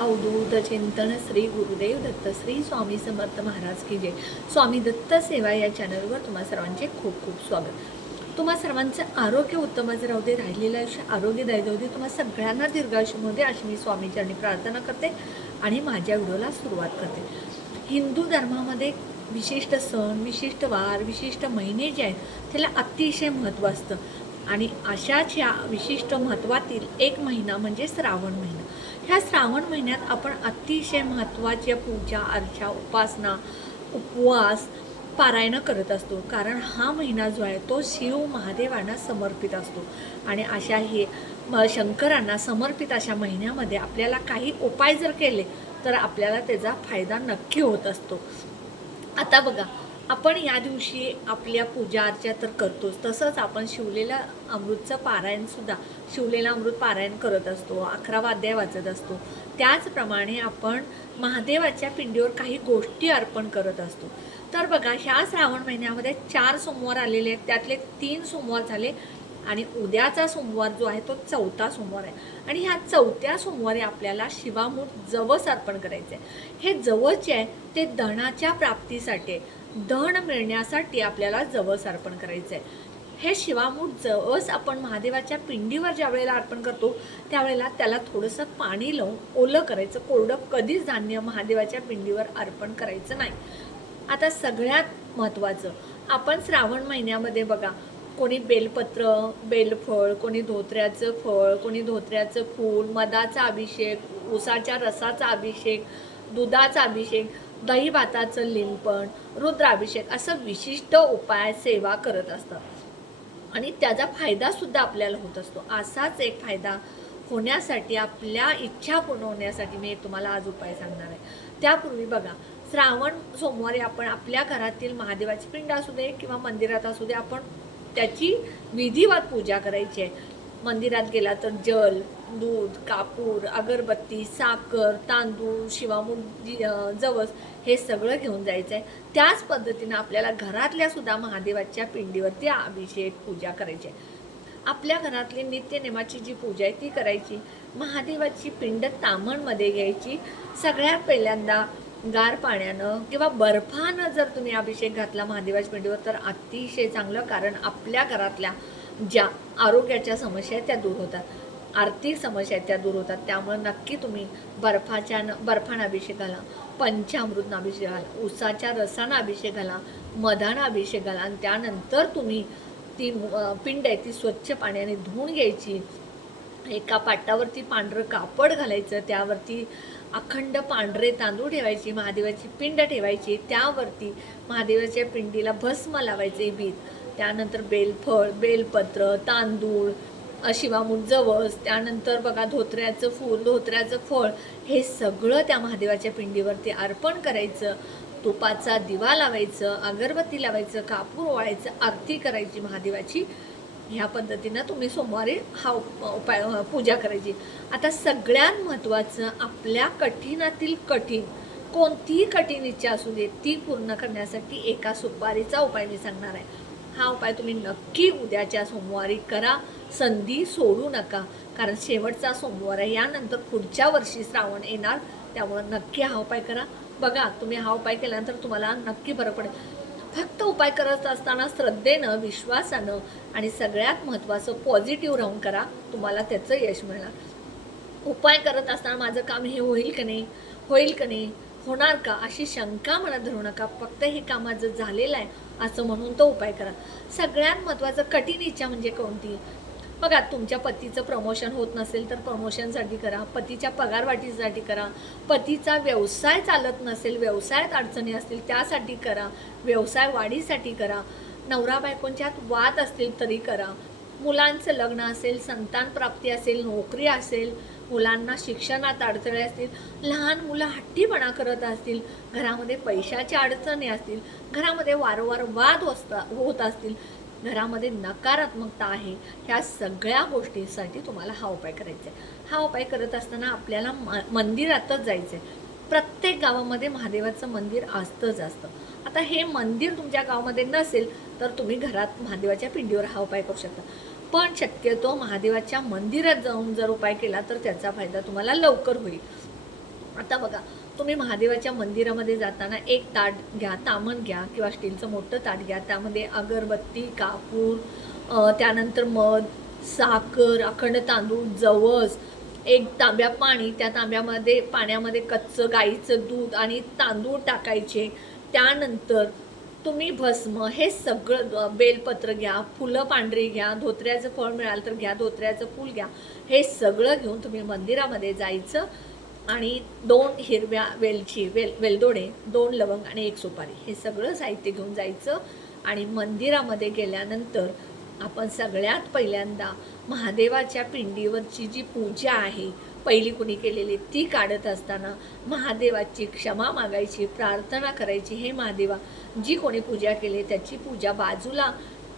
अवधूत चिंतन श्री गुरुदेव दत्त श्री स्वामी समर्थ महाराज की जय. स्वामी दत्त सेवा या चॅनलवर तुम्हा सर्वांचे खूप खूप स्वागत. तुम्हा सर्वांचं आरोग्य उत्तमच राहू दे राहिलेलं आयुष्य आरोग्यदायी जाऊ दे तुम्हा सगळ्यांना दीर्घायुष्य दे अशी मी स्वामीचरणी प्रार्थना करते आणि माझ्या व्हिडिओला सुरुवात करते. हिंदू धर्मामध्ये विशिष्ट सण विशिष्ट वार विशिष्ट महिने जे आहेत त्याला अतिशय महत्त्व असतं. आणि अशाच या विशिष्ट महत्त्वातील एक महिना म्हणजे श्रावण महिना. ह्या श्रावण महिन्यात आपण अतिशय महत्त्वाच्या पूजा अर्चा उपासना उपवास पारायणं करत असतो. कारण हा महिना जो आहे तो शिव महादेवांना समर्पित असतो. आणि अशा हे म- शंकरांना समर्पित अशा महिन्यामध्ये आपल्याला काही उपाय जर केले तर आपल्याला त्याचा फायदा नक्की होत असतो. आता बघा आपण या दिवशी आपल्या पूजा अर्चा तर करतोच. तसंच आपण शिवलेल्या अमृतचं पारायणसुद्धा शिवलेला अमृत पारायण करत असतो अकरा वाद्य वाचत असतो. त्याचप्रमाणे आपण महादेवाच्या पिंडीवर काही गोष्टी अर्पण करत असतो. तर बघा ह्या श्रावण महिन्यामध्ये चार सोमवार आलेले आहेत. त्यातले तीन सोमवार झाले आणि उद्याचा सोमवार जो आहे तो चौथा सोमवार आहे. आणि ह्या चौथ्या सोमवारी आपल्याला शिवामूठ जवस अर्पण करायचं आहे हे जवळचे आहे ते धनाच्या प्राप्तीसाठी आहे. धन मिळण्यासाठी आपल्याला जवस अर्पण करायचं आहे हे शिवामूठ जवस आपण महादेवाच्या पिंडीवर ज्या वेळेला अर्पण करतो त्यावेळेला त्याला थोडंसं पाणी लावून ओलं करायचं. कोरडं कधीच धान्य महादेवाच्या पिंडीवर अर्पण करायचं नाही. आता सगळ्यात महत्त्वाचं आपण श्रावण महिन्यामध्ये बघा कोणी बेलपत्र बेलफळ कोणी धोत्र्याचं फळ कोणी धोत्र्याचं फूल मधाचा अभिषेक उसाच्या रसाचा अभिषेक दुधाचा अभिषेक दहीभाताचं लिंपण रुद्राभिषेक असं विशिष्ट उपाय सेवा करत असतात. आणि त्याचा फायदासुद्धा आपल्याला होत असतो. असाच एक फायदा होण्यासाठी आपल्या इच्छा पूर्ण होण्यासाठी मी तुम्हाला आज उपाय सांगणार आहे. त्यापूर्वी बघा श्रावण सोमवारी आपण आपल्या घरातील महादेवाची पिंड असू दे किंवा मंदिरात असू दे आपण त्याची विधिवत पूजा करायची आहे. मंदिरात गेला तर जल दूध कापूर अगरबत्ती साखर तांदूळ शिवामूठ जवस हे सगळं घेऊन जायचं आहे त्याच पद्धतीनं आपल्याला घरातल्या सुद्धा महादेवाच्या पिंडीवरती अभिषेक पूजा करायची आहे आपल्या घरातली नित्यनेमाची जी पूजा आहे ती करायची. महादेवाची पिंड तामणमध्ये घ्यायची. सगळ्यात पहिल्यांदा गार पाण्यानं किंवा बर्फानं जर तुम्ही अभिषेक घातला महादेवाच्या पिंडीवर तर अतिशय चांगलं कारण आपल्या घरातल्या ज्या आरोग्याच्या समस्या आहेत त्या दूर होतात. आर्थिक समस्या आहेत त्या दूर होतात. त्यामुळे नक्की तुम्ही बर्फाच्या बर्फानं अभिषेक घाला पंचामृतनं अभिषेक घाला उसाच्या रसानं अभिषेक घाला मधानं अभिषेक घाला आणि त्यानंतर तुम्ही ती पिंड आहे ती स्वच्छ पाण्याने धुवून घ्यायची. एका पाटावरती पांढरं कापड घालायचं त्यावरती अखंड पांढरे तांदूळ ठेवायची महादेवाची पिंड ठेवायची त्यावरती महादेवाच्या पिंडीला भस्म लावायचे बीत त्यानंतर बेलफळ बेलपत्र तांदूळ शिवामूळ शिवामूठ जवस त्यानंतर बघा धोत्र्याचं फूल धोत्र्याचं फळ हे सगळं त्या महादेवाच्या पिंडीवरती अर्पण करायचं. तुपाचा दिवा लावायचं अगरबत्ती लावायचं कापूर ओवाळायचं आरती करायची महादेवाची. ह्या पद्धतीनं तुम्ही सोमवारी हा उपाय पूजा करायची. आता सगळ्यात महत्त्वाचं आपल्या कठीणातील कठीण कोणतीही कठीण इच्छा असू दे ती पूर्ण करण्यासाठी एका सुपारीचा उपाय मी सांगणार आहे. हा उपाय तुम्ही नक्की उद्याच्या सोमवारी करा. संधी सोडू नका. कारण शेवटचा सोमवार आहे. यानंतर पुढच्या वर्षी श्रावण येणार. त्यामुळं नक्की हा उपाय करा. बघा तुम्ही हा उपाय केल्यानंतर तुम्हाला नक्की बरं पडेल. फक्त उपाय करत असताना श्रद्धेनं विश्वासानं आणि सगळ्यात महत्त्वाचं पॉझिटिव्ह राहून करा. तुम्हाला त्याचं यश मिळणार. उपाय करत असताना माझं काम हे होईल का नाही? होईल का नाही? होणार का? अशी शंका मनात धरू नका. फक्त हे काम माझं झालेलं आहे असं म्हणून तो उपाय करा. सगळ्यात महत्त्वाचं कठीण इच्छा म्हणजे कोणती? बघा तुमच्या पतीचं प्रमोशन होत नसेल तर प्रमोशनसाठी करा. पतीच्या पगारवाढीसाठी करा. पतीचा व्यवसाय चालत नसेल व्यवसायात अडचणी असतील त्यासाठी करा. व्यवसाय वाढीसाठी करा. नवरा बायकोंच्यात वाद असतील तरी करा. मुलांचं लग्न असेल संतान प्राप्ती असेल नोकरी असेल मुलांना शिक्षणात अडचणी असतील लहान मुलं हट्टीपणा करत असतील घरामध्ये पैशाच्या अडचणी असतील घरामध्ये वारंवार वाद असता होत असतील घरामध्ये नकारात्मकता आहे ह्या सगळ्या गोष्टींसाठी तुम्हाला हा उपाय करायचा आहे. हा उपाय करत असताना आपल्याला म मंदिरातच जायचं आहे प्रत्येक गावामध्ये महादेवाचं मंदिर असतंच असतं. आता हे मंदिर तुमच्या गावामध्ये नसेल तर तुम्ही घरात महादेवाच्या पिंडीवर हा उपाय करू शकता. पण शक्यतो महादेवाच्या मंदिरात जाऊन जर उपाय केला तर त्याचा फायदा तुम्हाला लवकर होईल. आता बघा तुम्ही महादेवाच्या मंदिरामध्ये जाताना एक ताट घ्या तामण घ्या किंवा स्टीलचं मोठं ताट घ्या. त्यामध्ये अगरबत्ती कापूर त्यानंतर मध साखर अखंड तांदूळ जवस एक तांब्या पाणी. त्या तांब्यामध्ये पाण्यामध्ये कच्चं गाईचं दूध आणि तांदूळ टाकायचे. त्यानंतर तुम्ही भस्म हे सगळं बेलपत्र घ्या फुलं पांढरी घ्या धोत्र्याचं फळ मिळालं तर घ्या धोत्र्याचं फूल घ्या. हे सगळं घेऊन तुम्ही मंदिरामध्ये जायचं आणि दोन हिरव्या वेलची वेल वेलदोडे दोन लवंग आणि एक सुपारी. हे सगळं साहित्य घेऊन जायचं आणि मंदिरामध्ये गेल्यानंतर आपण सगळ्यात पहिल्यांदा महादेवाच्या पिंडीवरची जी पूजा आहे पहिली कुणी केलेली ती काढत असताना महादेवाची क्षमा मागायची प्रार्थना करायची हे महादेवा जी कोणी पूजा केली त्याची पूजा बाजूला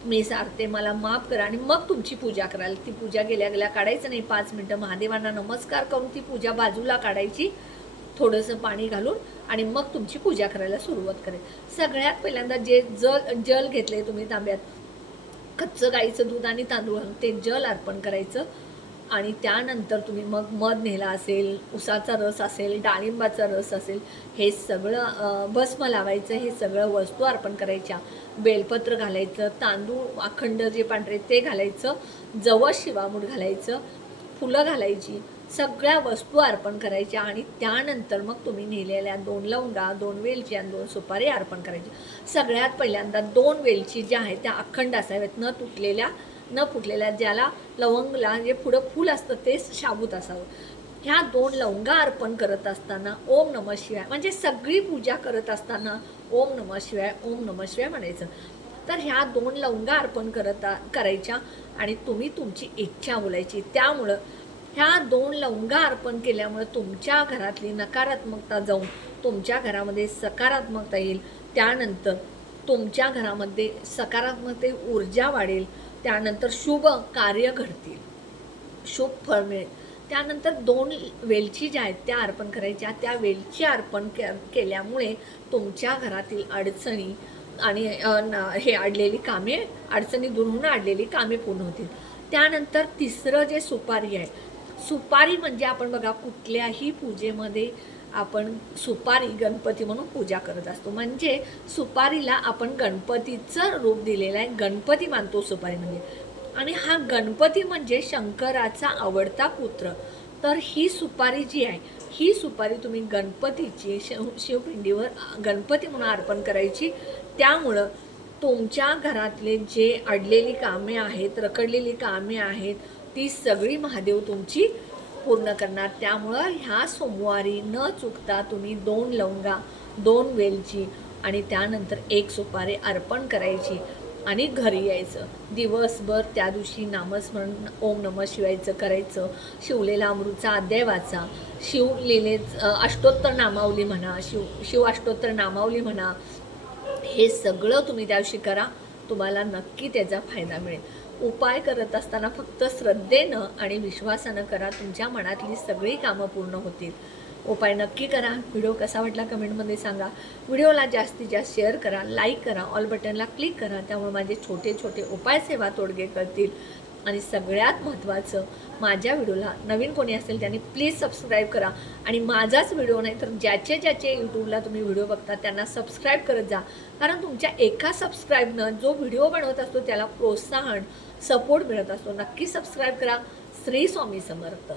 मी सारते मला माफ करा आणि मग तुमची पूजा कराल. ती पूजा गेल्या गेल्या काढायचं नाही पाच मिनटं महादेवांना नमस्कार करून ती पूजा बाजूला काढायची थोडंसं पाणी घालून आणि मग तुमची पूजा करायला सुरुवात करेल. सगळ्यात पहिल्यांदा जे जल जल घेतले तुम्ही तांब्यात कच्चं गाईचं दूध आणि तांदूळ ते जल अर्पण करायचं. आणि त्यानंतर तुम्ही मग मध नेला असेल उसाचा रस असेल डाळिंबाचा रस असेल हे सगळं भस्म लावायचं हे सगळं वस्तू अर्पण करायच्या. बेलपत्र घालायचं तांदूळ अखंड जे पांढरे ते घालायचं जवस शिवामूठ घालायचं फुलं घालायची सगळ्या वस्तू अर्पण करायच्या आणि त्यानंतर मग तुम्ही नेलेल्या दोन लवंगा दोन वेलची आणि दोन सुपारी अर्पण करायची. सगळ्यात पहिल्यांदा दोन वेलची ज्या आहेत त्या अखंड असाव्यात न तुटलेल्या न फुटलेल्या ज्याला लवंगला जे पुढं फूल असतं तेच शाबूत असावं. ह्या दोन लवंगा अर्पण करत असताना ओम नम शिवाय म्हणजे सगळी पूजा करत असताना ओम नम शिवाय ओम नम शिवाय म्हणायचं. तर ह्या दोन लवंगा अर्पण करत करायच्या आणि तुम्ही तुमची इच्छा बोलायची. त्यामुळं ह्या दोन लवंगा अर्पण केल्यामुळे तुमच्या घरातली नकारात्मकता जाऊन तुमच्या घरामध्ये सकारात्मकता येईल. त्यानंतर तुमच्या घरामध्ये सकारात्मकते ऊर्जा वाढेल. त्यानंतर शुभ कार्य घडतील. शुभ फळ मिळेल. त्यानंतर दोन वेलची ज्या आहेत त्या अर्पण करायच्या. त्या वेलची अर्पण के केल्यामुळे तुमच्या घरातील अडचणी आणि हे अडलेली कामे अडचणी दूर होऊन अडलेली कामे पूर्ण होतील. त्यानंतर तिसरं जे सुपारी आहे. सुपारी म्हणजे आपण बघा कुठल्याही पूजेमध्ये आपण सुपारी गणपती म्हणून पूजा करत असतो. म्हणजे सुपारीला आपण गणपतीचं रूप दिलेलं आहे. गणपती मानतो सुपारी म्हणजे. आणि हा गणपती म्हणजे शंकराचा आवडता पुत्र. तर ही सुपारी जी आहे ही सुपारी तुम्ही गणपतीची शिव शिवपिंडीवर गणपती म्हणून अर्पण करायची. त्यामुळं तुमच्या घरातले जे अडलेली कामे आहेत रखडलेली कामे आहेत ती सगळी महादेव तुमची पूर्ण करणार. त्यामुळं ह्या सोमवारी न चुकता तुम्ही दोन लवंगा दोन वेलची आणि त्यानंतर एक सुपारी अर्पण करायची आणि घरी यायचं. दिवसभर त्या दिवशी नामस्मरण ओम नम शिवायचं करायचं. शिवलेला अमृतचा अध्याय वाचा. शिवलेले अष्टोत्तर नामावली म्हणा शिव शिव अष्टोत्तर नामावली म्हणा हे सगळं तुम्ही त्या दिवशी करा. तुम्हाला नक्की त्याचा फायदा मिळेल. उपाय करत असताना फक्त श्रद्धेनं आणि विश्वासानं करा. तुमच्या मनातली सगळी कामं पूर्ण होतील. उपाय नक्की करा. व्हिडिओ कसा वाटला कमेंटमध्ये सांगा. व्हिडिओला जास्तीत जास्त शेअर करा. लाईक करा. ऑल बटनला क्लिक करा. त्यामुळे माझे छोटे छोटे उपाय सेवा तोडगे करतील. आणि सगळ्यात महत्त्वाचं माझ्या व्हिडिओला नवीन कोणी असेल त्यांनी प्लीज सबस्क्राईब करा. आणि माझाच व्हिडिओ नाही तर ज्याचे ज्याचे यूट्यूबला तुम्ही व्हिडिओ बघता त्यांना सबस्क्राईब करत जा. कारण तुमच्या एका सबस्क्राईबनं जो व्हिडिओ बनवत असतो त्याला प्रोत्साहन सपोर्ट मिळत असतो. नक्की सबस्क्राईब करा. श्री स्वामी समर्थ.